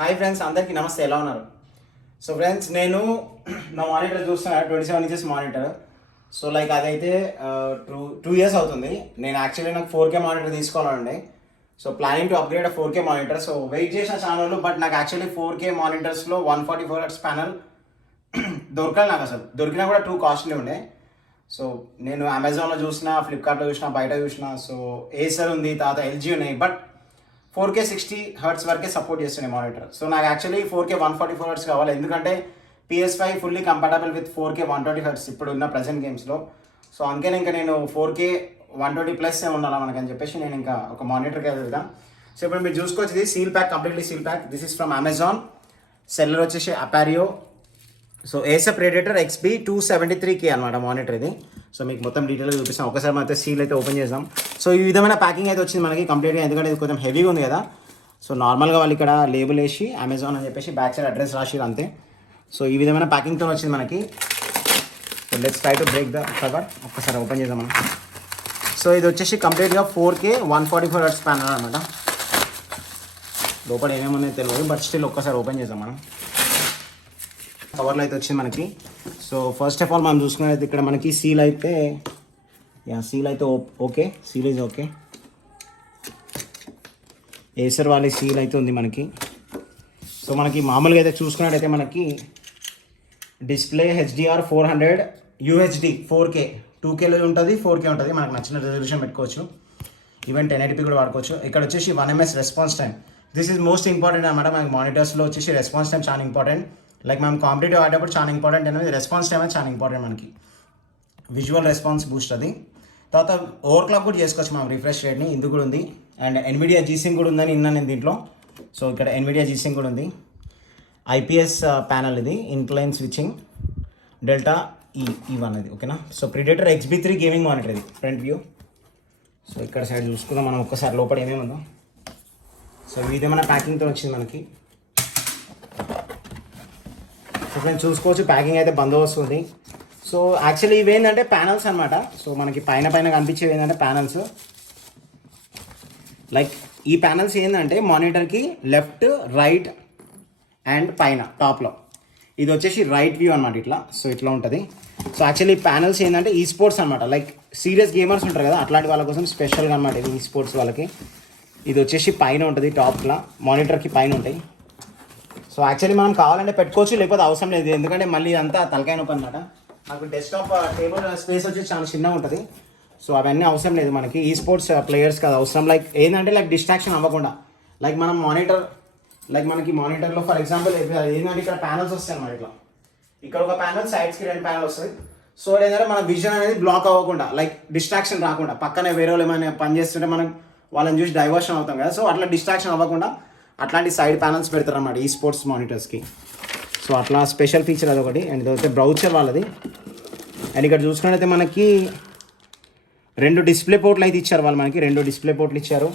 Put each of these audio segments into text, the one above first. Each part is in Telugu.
హాయ్ ఫ్రెండ్స్, అందరికీ నమస్తే. ఎలా ఉన్నారు? సో ఫ్రెండ్స్, నేను నా మానిటర్ చూస్తున్నా 27 ఇంచెస్ మానిటర్. సో లైక్ అదైతే టూ ఇయర్స్ అవుతుంది. నేను యాక్చువల్లీ నాకు 4K మానిటర్ తీసుకోవాలండి. So planning to upgrade 4K monitor. So wait చేసిన ఛానల్, బట్ నాకు యాక్చువల్లీ 4K మానిటర్స్లో 144 హెర్ట్జ్ ప్యానల్ దొరకాలి. నాకు అసలు దొరికినా కూడా టూ కాస్ట్లీ ఉండే. సో నేను అమెజాన్లో చూసిన, ఫ్లిప్కార్ట్లో చూసిన, బయట చూసిన. సో ఏసర్ ఉంది, తర్వాత ఎల్జీ ఉన్నాయి. బట్ 4K 60 హర్ట్స్ వరకే సపోర్ట్ చేస్తున్నాయి మానిటర్. సో నాకు యాక్చువల్లీ 4K 144 హర్ట్స్ కావాలి, ఎందుకంటే PS5 fully compatible with 4K 120 hurts ఇప్పుడు ఉన్న ప్రజెంట్ గేమ్స్లో. సో అందుకని ఇంకా నేను 4K 120 ప్లస్ ఉండాలి మనకని చెప్పేసి నేను ఇంకా ఒక మానిటర్కి వెళ్తాం. సో ఇప్పుడు మీరు చూసుకోవచ్చు, ఇది seal pack, completely seal pack. This is from Amazon. Seller వచ్చేసి Appario. So Acer Predator XB 273K అనమాట మానిటర్ ఇది. సో మీకు మొత్తం డీటెయిల్గా చూపిస్తాం. ఒకసారి మనం అయితే సీల్ అయితే ఓపెన్ చేద్దాం. సో ఈ విధమైన ప్యాకింగ్ అయితే వచ్చింది మనకి కంప్లీట్గా, ఎందుకంటే ఇది కొంచెం హెవీగా ఉంది కదా. సో నార్మల్గా వాళ్ళు ఇక్కడ లేబుల్ వేసి అమెజాన్ అని చెప్పేసి బ్యాక్ సైడ్ అడ్రస్ రాసిరు అంతే. సో ఈ విధమైన ప్యాకింగ్తో వచ్చింది మనకి. So let's try to break the cover. ఒక్కసారి ఓపెన్ చేద్దాం మనం. సో ఇది వచ్చేసి కంప్లీట్గా 4K 144 హెర్ట్జ్ ప్యానల్ అనమాట. లోపల ఏమేమి తెలియదు, బట్ స్టిల్ ఒక్కసారి ఓపెన్ చేద్దాం మనం. కవర్లో అయితే వచ్చింది మనకి. సో ఫస్ట్ ఆఫ్ ఆల్ మనం చూసుకున్నట్లయితే ఇక్కడ మనకి సీల్ అయితే సీల్ అయితే okay, seal is okay. Acer వాళ్ళ సీల్ అయితే ఉంది మనకి. సో మనకి మామూలుగా అయితే చూసుకున్నట్టయితే మనకి డిస్ప్లే HDR 400 UHD 4K 2Kలో ఉంటుంది, 4K ఉంటుంది. మనకు నచ్చిన రెజల్యూషన్ పెట్టుకోవచ్చు. ఈవెన్ 1080p కూడా వాడుకోవచ్చు. ఇక్కడ వచ్చేసి 1ms response time. This is most important అనమాట. మనకి మానిటర్స్లో వచ్చేసి రెస్పాన్స్ టైం చాలా ఇంపార్టెంట్. లైక్ మనం కాంపిటేటివ్ ఆడేటప్పుడు చాలా ఇంపార్టెంట్ అనేది రెస్పాన్స్ టైం అనేది చాలా ఇంపార్టెంట్ మనకి. విజువల్ రెస్పాన్స్ బూస్ట్ అది. తర్వాత ఓవర్ క్లాక్ కూడా చేసుకోవచ్చు మనం రిఫ్రెష్ రేట్ని, ఇందుకు కూడా ఉంది. అండ్ NVIDIA G-Sync కూడా ఉందని విన్నాను నేను దీంట్లో. సో ఇక్కడ NVIDIA G-Sync కూడా ఉంది. IPS ప్యానల్ ఇది, ఇన్క్లైన్ స్విచ్చింగ్, డెల్టా E1 అది ఓకేనా. So predator XB3 gaming monitor ఇది ఫ్రంట్ వ్యూ. సో ఇక్కడ సైడ్ చూసుకుందాం మనం ఒక్కసారి లోపల ఏమేమి ఉందో. సో ఇదేమైనా ప్యాకింగ్తో వచ్చింది మనకి. సో ఫ్రెండ్స్ చూసుకోవచ్చు, ప్యాకింగ్ అయితే బందోబస్తు ఉంది. సో యాక్చువల్లీ ఇవి ఏంటంటే ప్యానల్స్ అనమాట. సో మనకి పైన కనిపించేవి ఏంటంటే ప్యానల్స్. లైక్ ఈ ప్యానల్స్ ఏంటంటే మానిటర్కి లెఫ్ట్, రైట్ అండ్ పైన టాప్లో ఇది వచ్చేసి రైట్ వ్యూ అనమాట ఇట్లా. సో ఇట్లా ఉంటుంది. సో యాక్చువల్లీ ప్యానల్స్ ఏంటంటే ఈ స్పోర్ట్స్ అనమాట. లైక్ సీరియస్ గేమర్స్ ఉంటారు కదా, అట్లాంటి వాళ్ళ కోసం స్పెషల్గా అనమాట ఇది. ఈ స్పోర్ట్స్ వాళ్ళకి ఇది వచ్చేసి పైన ఉంటుంది, టాప్లా మానిటర్కి పైన ఉంటాయి. సో యాక్చువల్లీ మనం కావాలంటే పెట్టుకోవచ్చు, లేకపోతే అవసరం లేదు, ఎందుకంటే మళ్ళీ అంతా తలకాయ నొప్పి అనమాట. నాకు డెస్క్టాప్ టేబుల్ స్పేస్ వచ్చి చాలా చిన్నగా ఉంటుంది. సో అవన్నీ అవసరం లేదు మనకి. ఈ స్పోర్ట్స్ ప్లేయర్స్కి అది అవసరం. లైక్ ఏంటంటే లైక్ డిస్ట్రాక్షన్ అవ్వకుండా, లైక్ మనం మానిటర్, లైక్ మనకి మానిటర్లో ఫర్ ఎగ్జాంపుల్ ఏంటంటే ఇక్కడ ప్యానల్స్ వస్తాయి అన్నమాట. ఇట్లా ఇక్కడ ఒక ప్యానల్, సైడ్స్కి 2 ప్యానల్ వస్తాయి. సో ఏంటంటే మన విజన్ అనేది బ్లాక్ అవ్వకుండా, లైక్ డిస్ట్రాక్షన్ రాకుండా, పక్కనే వేరే వాళ్ళు ఏమైనా పని చేస్తుంటే మనం వాళ్ళని చూసి డైవర్షన్ అవుతాం కదా. సో అట్లా డిస్ట్రాక్షన్ అవ్వకుండా అట్లాంటి సైడ్ ప్యానల్స్ పెడతారు అన్నమాట ఈ స్పోర్ట్స్ మానిటర్స్కి. సో అట్లా స్పెషల్ ఫీచర్ అదొకటి. అండ్ ఇదైతే బ్రౌచర్ వాళ్ళది. అండ్ ఇక్కడ చూసుకున్నట్టయితే మనకి 2 డిస్ప్లే పోర్ట్లు అయితే ఇచ్చారు వాళ్ళు మనకి. 2 డిస్ప్లే పోర్ట్లు ఇచ్చారు.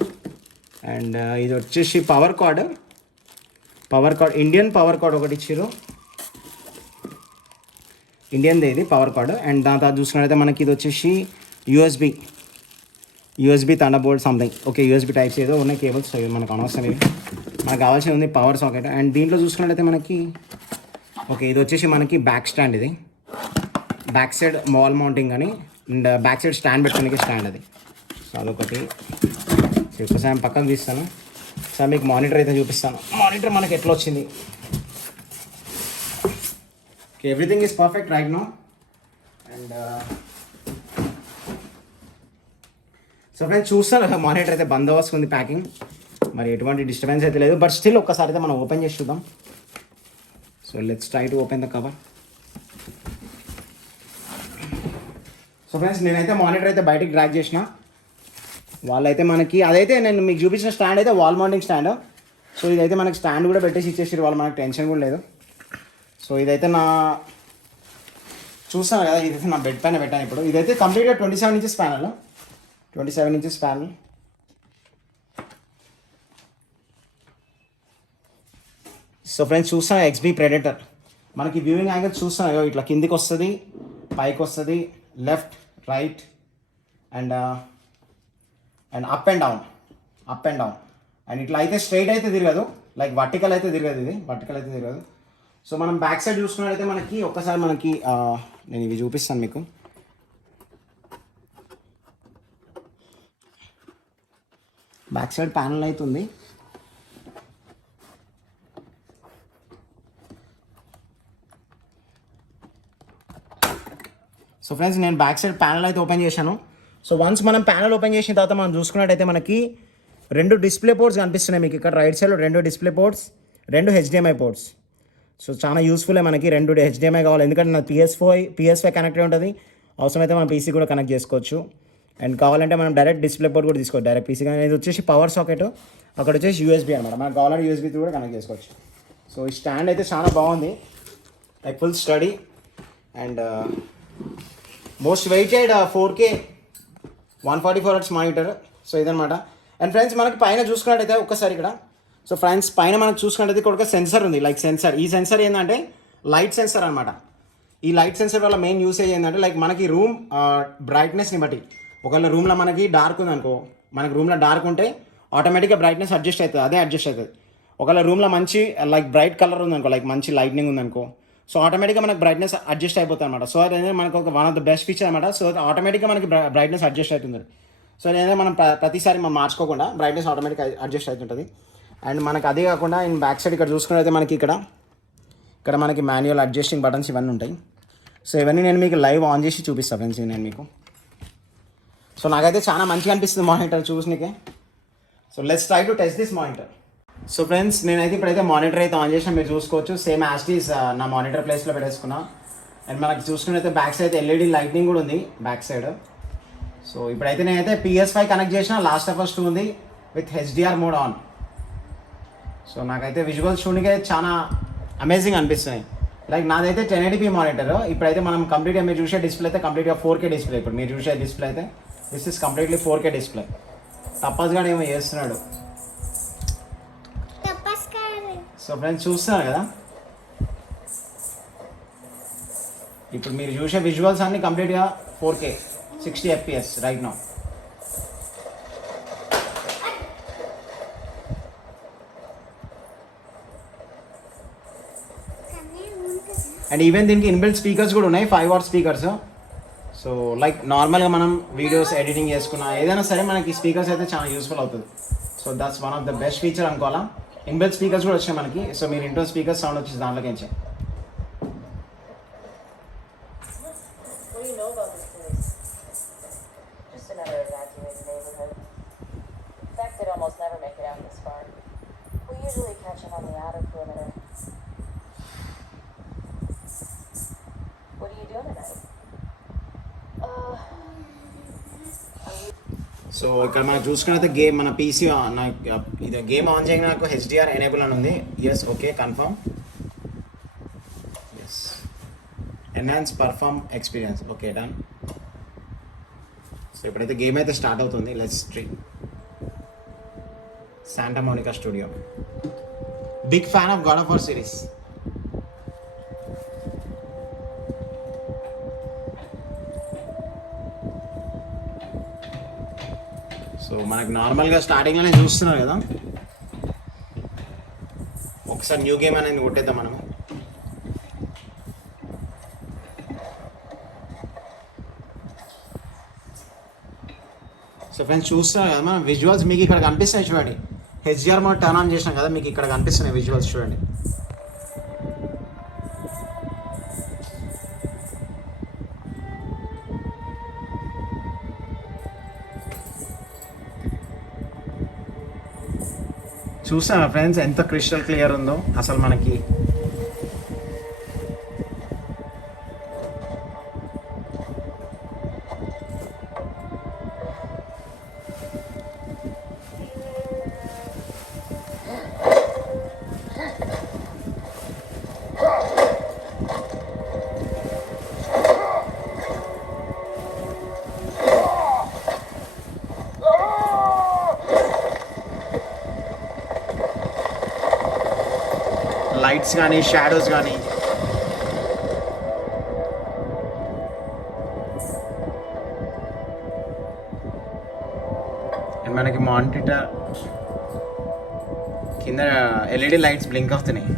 అండ్ ఇది వచ్చేసి power card, Indian power card ఒకటి ఇచ్చారు, ఇండియన్దే ఇది పవర్ కార్డ్. అండ్ దాని తర్వాత చూసుకున్నట్టయితే మనకి ఇది వచ్చేసి USB thunderbolt something. Okay, USB types ఏదో ఉన్నాయి కేబుల్స్. సో మనకు అనవసరం, ఇవి మనకు కావాల్సింది ఉంది పవర్ సాకెట్. అండ్ దీంట్లో చూసుకున్నట్టయితే మనకి ఓకే, ఇది వచ్చేసి మనకి బ్యాక్ స్టాండ్, ఇది బ్యాక్ సైడ్ వాల్ మౌంటింగ్ అని, అండ్ బ్యాక్ సైడ్ స్టాండ్ పెట్టుకోడానికి స్టాండ్ అది. సో అదొకటి. సో ఒకసారి పక్కన తీస్తాను. సార్ మీకు మానిటర్ అయితే చూపిస్తాను. మానిటర్ మనకి ఎట్లా వచ్చింది. Okay, everything is perfect right no. And so friends చూస్తాను, మానిటర్ అయితే బందోబస్తు ఉంది ప్యాకింగ్, మరి ఎటువంటి డిస్టర్బెన్స్ అయితే లేదు. బట్ స్టిల్ ఒక్కసారి అయితే మనం ఓపెన్ చేసి చూద్దాం. So let's try to open the cover. So friends నేనైతే మానిటర్ అయితే బయటికి డ్రాగ్ చేసిన. వాళ్ళైతే మనకి అదైతే నేను మీకు చూపించిన స్టాండ్ అయితే వాల్ మౌంటింగ్ స్టాండ్. సో ఇదైతే మనకి స్టాండ్ కూడా పెట్టేసి ఇచ్చేసారు వాళ్ళు, మనకు టెన్షన్ కూడా లేదు. సో ఇదైతే చూస్తాను కదా, ఇదైతే నా బెడ్ పైన పెట్టాను ఇప్పుడు. ఇదైతే కంప్లీట్గా 27 inches panel, 27 inches panel. So friends చూస్తాను XB ప్రెడేటర్. మనకి వ్యూయింగ్ యాంగిల్ చూస్తాను ఇట్లా కిందికి వస్తుంది, పైకి వస్తుంది, left, right and up and down. And ఇట్లా అయితే స్ట్రైట్ అయితే తిరగదు, లైక్ వర్టికల్ అయితే తిరగదు, ఇది వర్టికల్ అయితే తిరగదు. సో మనం బ్యాక్ సైడ్ చూసుకున్నట్లయితే మనకి ఒక్కసారి మనకి నేను ఇవి చూపిస్తాను మీకు. బ్యాక్ సైడ్ ప్యానల్ అయితే ఉంది. సో ఫ్రెండ్స్ నేను బ్యాక్ సైడ్ ప్యానల్ అయితే ఓపెన్ చేశాను. సో వన్స్ మనం ప్యానల్ ఓపెన్ చేసిన తర్వాత మనం చూసుకున్నట్టయితే మనకి 2 డిస్ప్లే పోర్ట్స్ కనిపిస్తున్నాయి మీకు ఇక్కడ రైట్ సైడ్లో. 2 display ports, 2 HDMI ports. So చాలా యూస్ఫుల్ మనకి 2 HDMI కావాలి, ఎందుకంటే నా PS5 కనెక్ట్ అయి ఉంటుంది. అవసరమైతే మనం PC కూడా కనెక్ట్ చేసుకోవచ్చు. అండ్ కావాలంటే మనం డైరెక్ట్ డిస్ప్లే పోర్ట్ కూడా తీసుకోవచ్చు, డైరెక్ట్ PC. కానీ ఇది వచ్చేసి పవర్ సాకెట్, అక్కడ వచ్చేసి USB అనమాట. మనకు కావాలంటే USB కూడా కనెక్ట్ చేసుకోవచ్చు. సో ఈ స్టాండ్ అయితే చాలా బాగుంది, like full sturdy and most weighted 4K 144 Hz monitor. So ఇదనమాట. అండ్ ఫ్రెండ్స్ మనకి పైన చూసుకున్నట్టయితే ఒక్కసారి ఇక్కడ, సో ఫ్రెండ్స్ పైన మనకు చూసుకున్నట్టయితే ఇక్కడ ఒక సెన్సర్ ఉంది, లైక్ సెన్సర్. ఈ సెన్సర్ ఏంటంటే లైట్ సెన్సర్ అనమాట. ఈ లైట్ సెన్సర్ వల్ల మెయిన్ యూసేజ్ ఏంటంటే లైక్ మనకి రూమ్ బ్రైట్నెస్ని బట్టి, ఒకవేళ రూమ్లో మనకి డార్క్ ఉంది అనుకో, మనకి రూమ్లో డార్క్ ఉంటే ఆటోమేటిక్గా బ్రైట్నెస్ అడ్జస్ట్ అవుతుంది, అదే అడ్జస్ట్ అవుతుంది. ఒకవేళ రూమ్లో మంచి లైక్ బ్రైట్ కలర్ ఉందనుకో, లైక్ మంచి లైట్నింగ్ ఉందనుకో, సో ఆటోమేటిక్గా మనకు బ్రైట్నెస్ అడ్జస్ట్ అయిపోతుంది అనమాట. సో అదే మనకు ఒక one of the best feature అనమాట. సో ఆటోమేటిక్గా మనకి బ్రైట్నెస్ అడ్జస్ట్ అవుతుంది. సో అదే మనం ప్రతిసారి మనం మార్చుకోకుండా బ్రైట్నెస్ ఆటోమేటిక్గా అడ్జస్ట్ అవుతుంటుంది. అండ్ మనకి అదే కాకుండా ఇన్ బ్యాక్ సైడ్ ఇక్కడ చూసుకున్నట్లయితే మనకి ఇక్కడ మనకి మాన్యువల్ అడ్జస్టింగ్ బటన్స్ ఇవన్నీ ఉంటాయి. సో ఇవన్నీ నేను మీకు లైవ్ ఆన్ చేసి చూపిస్తాను ఫ్రెండ్స్ నేను మీకు. సో నాకైతే చాలా మంచిగా అనిపిస్తుంది మానిటర్ చూసినకే. So let's try to test this monitor. So friends నేనైతే ఇప్పుడైతే మానిటర్ అయితే ఆన్ చేసిన, మీరు చూసుకోవచ్చు. సేమ్ యాస్టీస్ నా మానిటర్ ప్లేస్లో పెట్టేసుకున్నా. అండ్ మనకి చూసుకున్నైతే బ్యాక్ సైడ్ LED లైట్నింగ్ కూడా ఉంది బ్యాక్ సైడ్. సో ఇప్పుడైతే నేనైతే PS5 కనెక్ట్ చేసిన, లాస్ట్ ఆఫ్ అస్ 2 ఉంది with HDR mode on. So నాకైతే విజువల్స్ చూడడానికి చాలా అమేజింగ్ అనిపిస్తున్నాయి. లైక్ నాదైతే 1080p మానిటర్. ఇప్పుడైతే మనం కంప్లీట్గా మీరు చూసే డిస్ప్లే అయితే కంప్లీట్గా 4K డిస్ప్లే. ఇప్పుడు మీరు చూసే డిస్ప్లే అయితే this is completely 4K display. తప్పస్గా ఏమో చేస్తున్నాడు. సో ఫ్రెండ్స్ చూస్తున్నారు కదా, ఇప్పుడు మీరు చూసే విజువల్స్ అన్ని కంప్లీట్గా 4K 60 FPS right now. And even దీనికి ఇన్బిల్ట్ స్పీకర్స్ కూడా ఉన్నాయి, 5 watt స్పీకర్స్. సో లైక్ నార్మల్గా మనం వీడియోస్ ఎడిటింగ్ చేసుకున్నా ఏదైనా సరే మనకి స్పీకర్స్ అయితే చాలా యూస్ఫుల్ అవుతుంది. So that's one of the best feature అనుకోవాలా. ఇన్బిల్ట్ స్పీకర్స్ కూడా వచ్చాయి మనకి. సో మీరు ఇంట్లో స్పీకర్స్ సౌండ్ వచ్చేసి దాంట్లోకి వచ్చాయి. సో ఇక్కడ మనం చూసుకున్నైతే గేమ్ మన PC ఇది గేమ్ ఆన్ చేయగానే నాకు HDR ఎనేబుల్ అని ఉంది. Yes okay confirm. Yes enhance perform experience okay done. So ఇప్పుడైతే గేమ్ అయితే స్టార్ట్ అవుతుంది. Let's stream Santa Monica studio. Big fan of God of War series. So మనకి నార్మల్గా స్టార్టింగ్లోనే చూస్తున్నారు కదా, ఒకసారి న్యూ గేమ్ అనేది కొట్టేద్దాం మనం. సో ఫ్రెండ్స్ చూస్తున్నారు కదా మనం విజువల్స్ మీకు ఇక్కడ కనిపిస్తాయి చూడండి. HDR మోడ్ టర్న్ ఆన్ చేసినాం కదా, మీకు ఇక్కడ కనిపిస్తున్నాయి విజువల్స్ చూడండి. చూసారా ఫ్రెండ్స్ ఎంత క్రిస్టల్ క్లియర్ ఉందో అసలు మనకి. లైట్స్ కానీ షాడోస్ కానీ అండ్ మనకి మానిటర్ కింద ఎల్ఈడి లైట్స్ బ్లింక్ అవుతున్నాయి.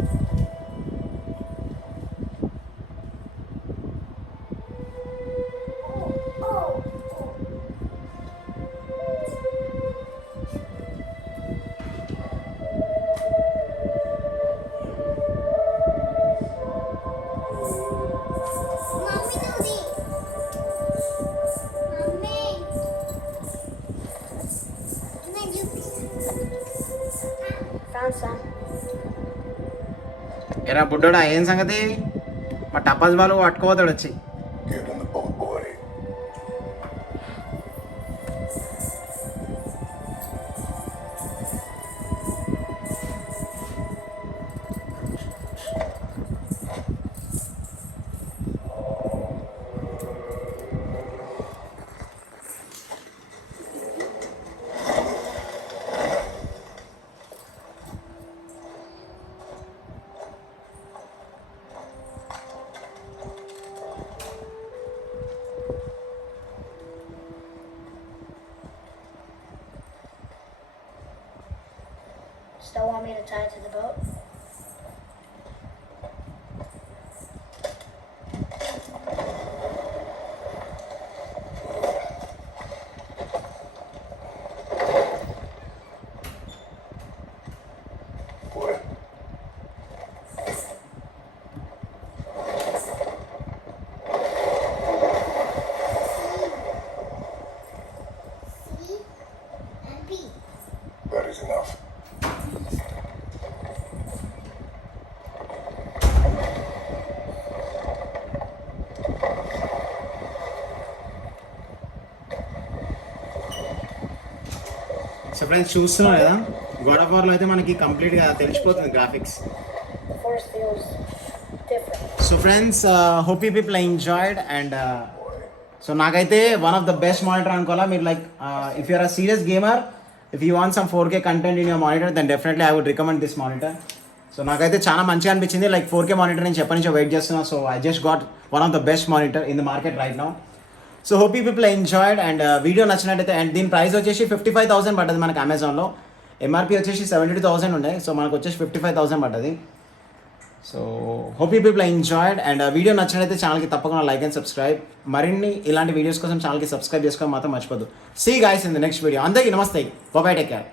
ఎరా బుడ్డోడా ఏం సంగతి? మా టపాస్ బాలు పట్టుకోపోతాడు వచ్చి. Still want me to tie it to the boat? That is enough. So friends చూస్తున్నారు కదా, గాడ్ ఆఫ్ వార్లో అయితే మనకి కంప్లీట్గా తెలిసిపోతుంది graphics. The force feels different. So friends hope you people enjoyed and so నాకైతే one of the best monitor అనుకోవాలా. మీరు like if you're a serious gamer, if you want some 4K content in your monitor, then definitely I would recommend this monitor. So నాకైతే చాలా మంచిగా అనిపించింది. లైక్ 4K మానిటర్ నేను చెప్పని వెయిట్ చేస్తున్నా. So I just got one of the best monitor in the market right now. So hope you people enjoyed and video నచ్చినట్టయితే, అండ్ దీని ప్రైస్ వచ్చేసి 55,000 పడ్డది మనకి అమెజాన్లో. ఎంఆర్పీ వచ్చేసి 72,000 ఉండే, సో మనకు వచ్చేసి 55,000 పడ్డది. So hope you people enjoyed and video నచ్చినట్లయితే ఛానల్కి తప్పకుండా లైక్ అండ్ సబ్స్క్రైబ్. మరిన్ని ఇలాంటి వీడియోస్ కోసం ఛానల్కి సబ్స్క్రైబ్ చేసుకోవడం మాత్రం మర్చిపోద్దు. See guys in the next video. అందరికీ నమస్తే, బై బై, టేక్ కేర్.